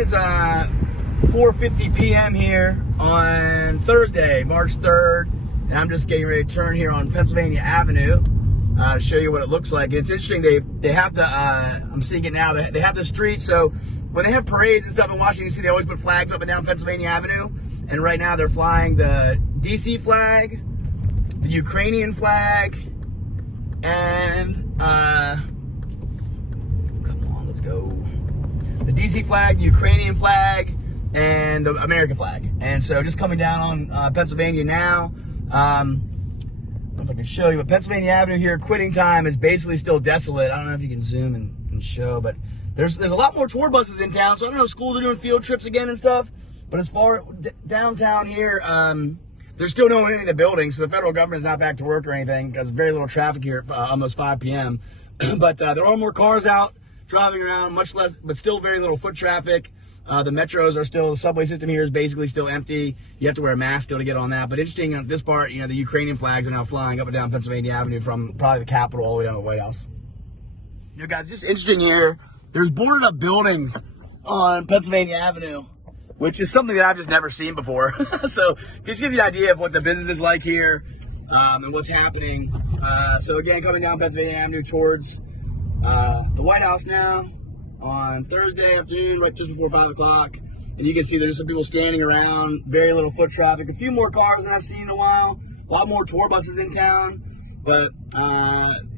It's 4:50 p.m. here on Thursday, March 3rd, and I'm just getting ready to turn here on Pennsylvania Avenue to show you what it looks like. And it's interesting, they have the, I'm seeing it now, they have the street, so when they have parades and stuff in Washington, D.C., they always put flags up and down Pennsylvania Avenue, and right now they're flying the D.C. flag, the Ukrainian flag, and, come on, let's go. The DC flag, the Ukrainian flag, and the American flag. And so just coming down on Pennsylvania now. I don't know if I can show you, but Pennsylvania Avenue here, quitting time is basically still desolate. I don't know if you can zoom and show, but there's a lot more tour buses in town. So I don't know, schools are doing field trips again and stuff. But as far downtown here, there's still no one in the building. So the federal government is not back to work or anything because very little traffic here at almost 5 p.m. But there are more cars out driving around, much less, but still very little foot traffic. The metros are still, the subway system here is basically still empty. You have to wear a mask still to get on that. But interesting on this part, the Ukrainian flags are now flying up and down Pennsylvania Avenue from probably the Capitol all the way down to the White House. Guys, just interesting here. There's boarded up buildings on Pennsylvania Avenue, which is something that I've just never seen before. So just give you an idea of what the business is like here and what's happening. So again, coming down Pennsylvania Avenue towards the White House now on Thursday afternoon, right just before 5 o'clock. And you can see there's some people standing around, very little foot traffic, a few more cars than I've seen in a while, a lot more tour buses in town. But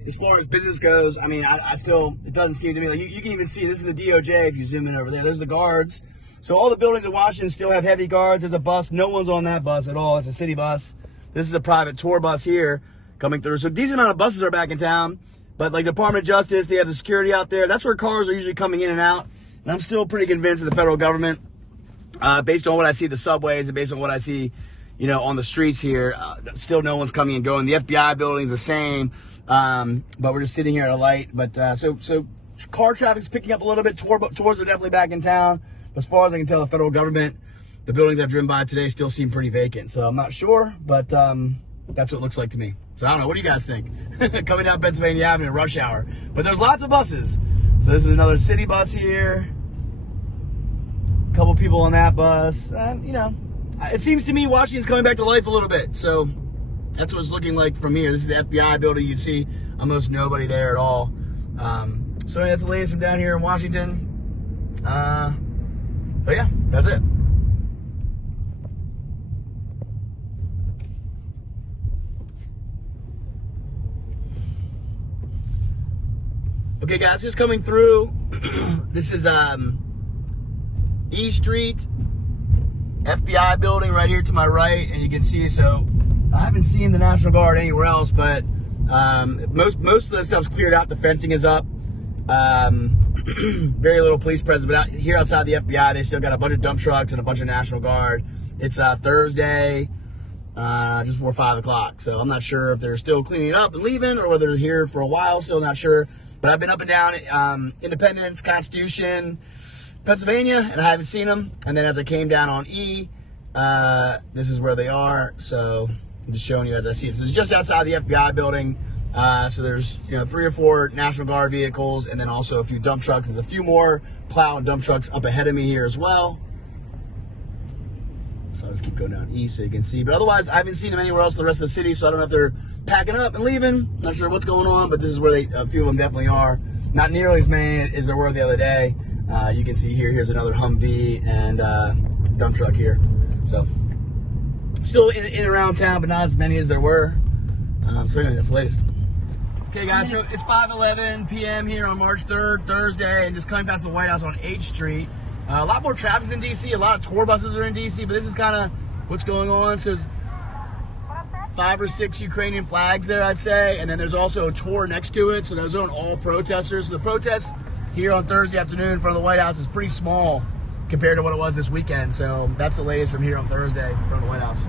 as far as business goes, I mean, I still, it doesn't seem to me like, you can even see, this is the DOJ if you zoom in over there, there's the guards. So all the buildings in Washington still have heavy guards. There's a bus, no one's on that bus at all, it's a city bus. This is a private tour bus here coming through. So a decent amount of buses are back in town. But like the Department of Justice, they have the security out there. That's where cars are usually coming in and out. And I'm still pretty convinced that the federal government, based on what I see at the subways and based on what I see, on the streets here, still no one's coming and going. The FBI building's the same, but we're just sitting here at a light. But so car traffic's picking up a little bit. Tours are definitely back in town. But as far as I can tell, the federal government, the buildings I've driven by today still seem pretty vacant. So I'm not sure, but that's what it looks like to me. So I don't know. What do you guys think? Coming down Pennsylvania Avenue, rush hour. But there's lots of buses. So this is another city bus here. A couple people on that bus. And, it seems to me Washington's coming back to life a little bit. So that's what it's looking like from here. This is the FBI building. You can see almost nobody there at all. So that's the latest from down here in Washington. But yeah, that's it. Okay, guys, just coming through. This is E Street, FBI building right here to my right, and you can see. So I haven't seen the National Guard anywhere else, but most of the stuff's cleared out. The fencing is up. Very little police presence, but here outside the FBI, they still got a bunch of dump trucks and a bunch of National Guard. It's Thursday, just before 5 o'clock. So I'm not sure if they're still cleaning it up and leaving, or whether they're here for a while. Still not sure. But I've been up and down Independence, Constitution, Pennsylvania, and I haven't seen them. And then as I came down on E, this is where they are. So I'm just showing you as I see it. So it's just outside the FBI building. So there's 3 or 4 National Guard vehicles, and then also a few dump trucks. There's a few more plow and dump trucks up ahead of me here as well. So I'll just keep going down E so you can see. But otherwise, I haven't seen them anywhere else in the rest of the city, so I don't know if they're packing up and leaving. Not sure what's going on, but this is where a few of them definitely are. Not nearly as many as there were the other day. You can see here's another Humvee and dump truck here. So still in and around town, but not as many as there were. So anyway, that's the latest. Okay, guys, so it's 5:11 p.m. here on March 3rd, Thursday, and just coming past the White House on H Street. A lot more traffic's in D.C. A lot of tour buses are in D.C., but this is kind of what's going on. So there's 5 or 6 Ukrainian flags there, I'd say, and then there's also a tour next to it, so those aren't all protesters. So the protests here on Thursday afternoon in front of the White House is pretty small compared to what it was this weekend. So that's the latest from here on Thursday in front of the White House.